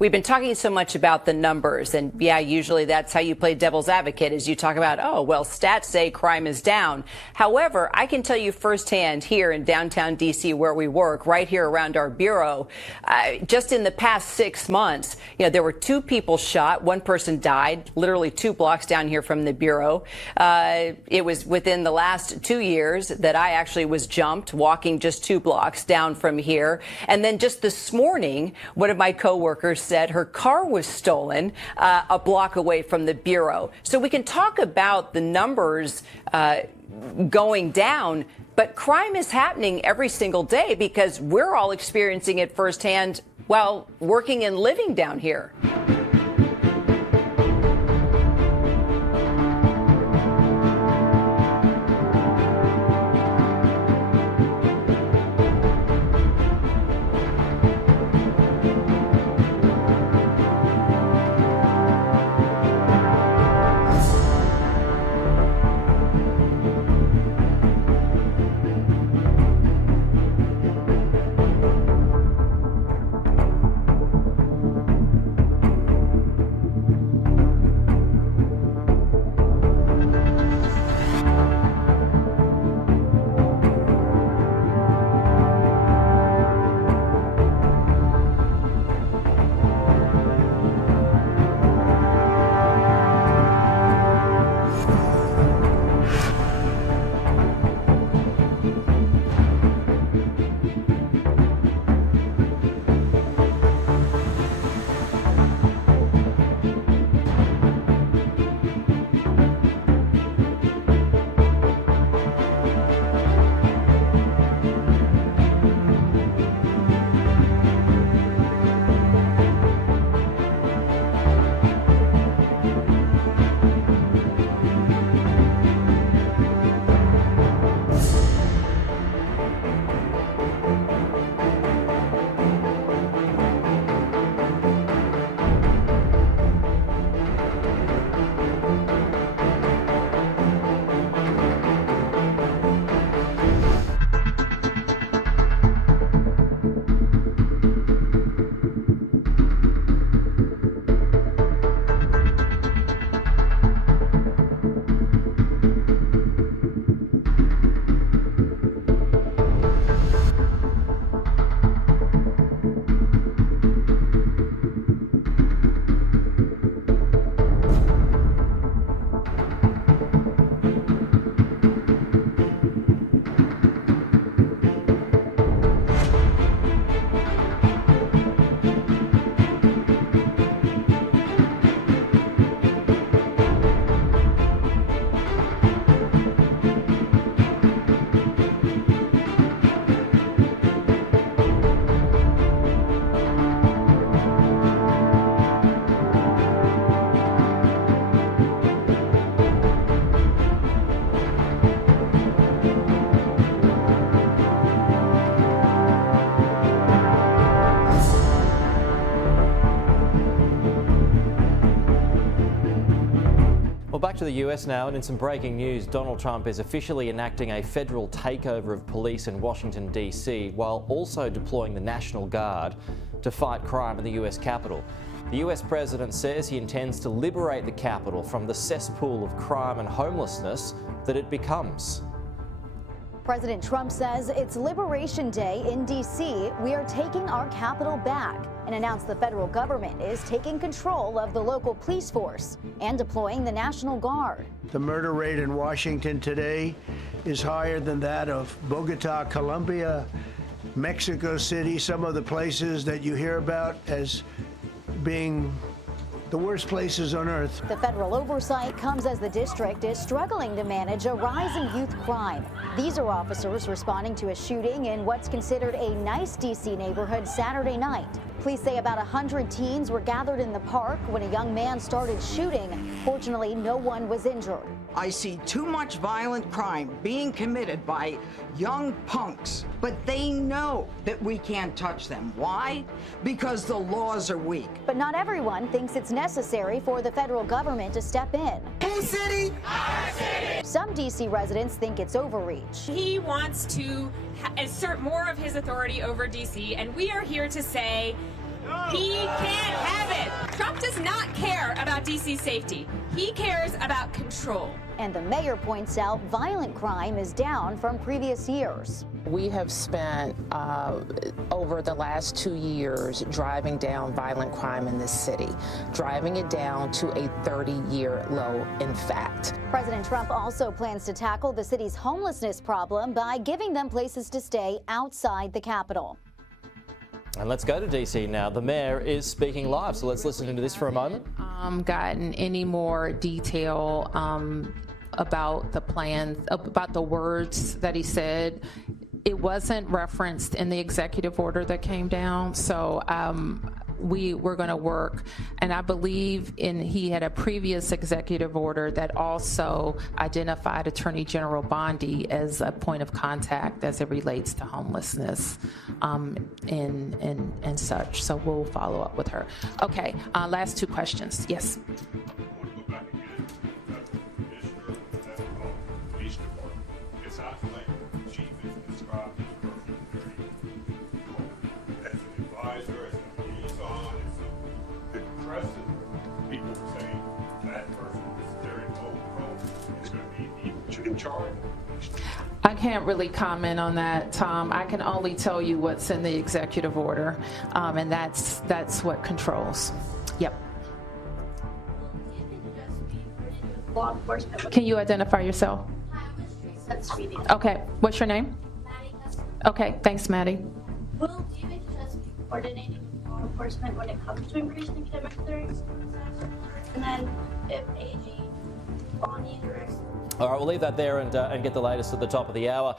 We've been talking so much about the numbers, and yeah, usually that's how you play devil's advocate, is you talk about, oh, well, stats say crime is down. However, I can tell you firsthand here in downtown D.C. where we work, right here around our bureau, just in the past 6 months, there were 2 people shot. 1 person died, literally 2 blocks down here from the bureau. It was within the last 2 years that I actually was jumped walking just 2 blocks down from here. And then just this morning, one of my coworkers said her car was stolen a block away from the bureau. So we can talk about the numbers going down, but crime is happening every single day because we're all experiencing it firsthand while working and living down here. Back to the US now, and in some breaking news, Donald Trump is officially enacting a federal takeover of police in Washington, D.C., while also deploying the National Guard to fight crime in the US Capitol. The US president says he intends to liberate the capital from the cesspool of crime and homelessness that it becomes. President Trump says it's Liberation Day in D.C. We are taking our capital back, and announced the federal government is taking control of the local police force and deploying the National Guard. The murder rate in Washington today is higher than that of Bogota, Colombia, Mexico City, some of the places that you hear about as being the worst places on earth. The federal oversight comes as the district is struggling to manage a rise in youth crime. These are officers responding to a shooting in what's considered a nice D.C. neighborhood Saturday night. Police say about 100 teens were gathered in the park when a young man started shooting. Fortunately, no one was injured. I see too much violent crime being committed by young punks, but they know that we can't touch them. Why? Because the laws are weak. But not everyone thinks it's necessary for the federal government to step in. Whose city? Our city! Some D.C. residents think it's overreach. He wants to assert more of his authority over D.C., and we are here to say he can't have does not care about DC's safety. He cares about control. And the mayor points out violent crime is down from previous years. We have spent over the last 2 years driving down violent crime in this city, driving it down to a 30-year low, in fact. President Trump also plans to tackle the city's homelessness problem by giving them places to stay outside the Capitol. And let's go to DC now. The mayor is speaking live, so let's listen into this for a moment. Gotten any more detail about the plans, about the words that he said. It wasn't referenced in the executive order that came down, so we're going to work, and I believe he had a previous executive order that also identified Attorney General Bondi as a point of contact as it relates to homelessness and such. So we'll follow up with her. Okay, last two questions. Yes. I can't really comment on that, Tom. I can only tell you what's in the executive order, and that's what controls. Yep. Law enforcement. Can you identify yourself? Okay. What's your name? Okay. Thanks, Maddie. Will David just be coordinating with law enforcement when it comes to immigration academic clearance? And then if AG Bonnie directs. All right, we'll leave that there and get the latest at the top of the hour.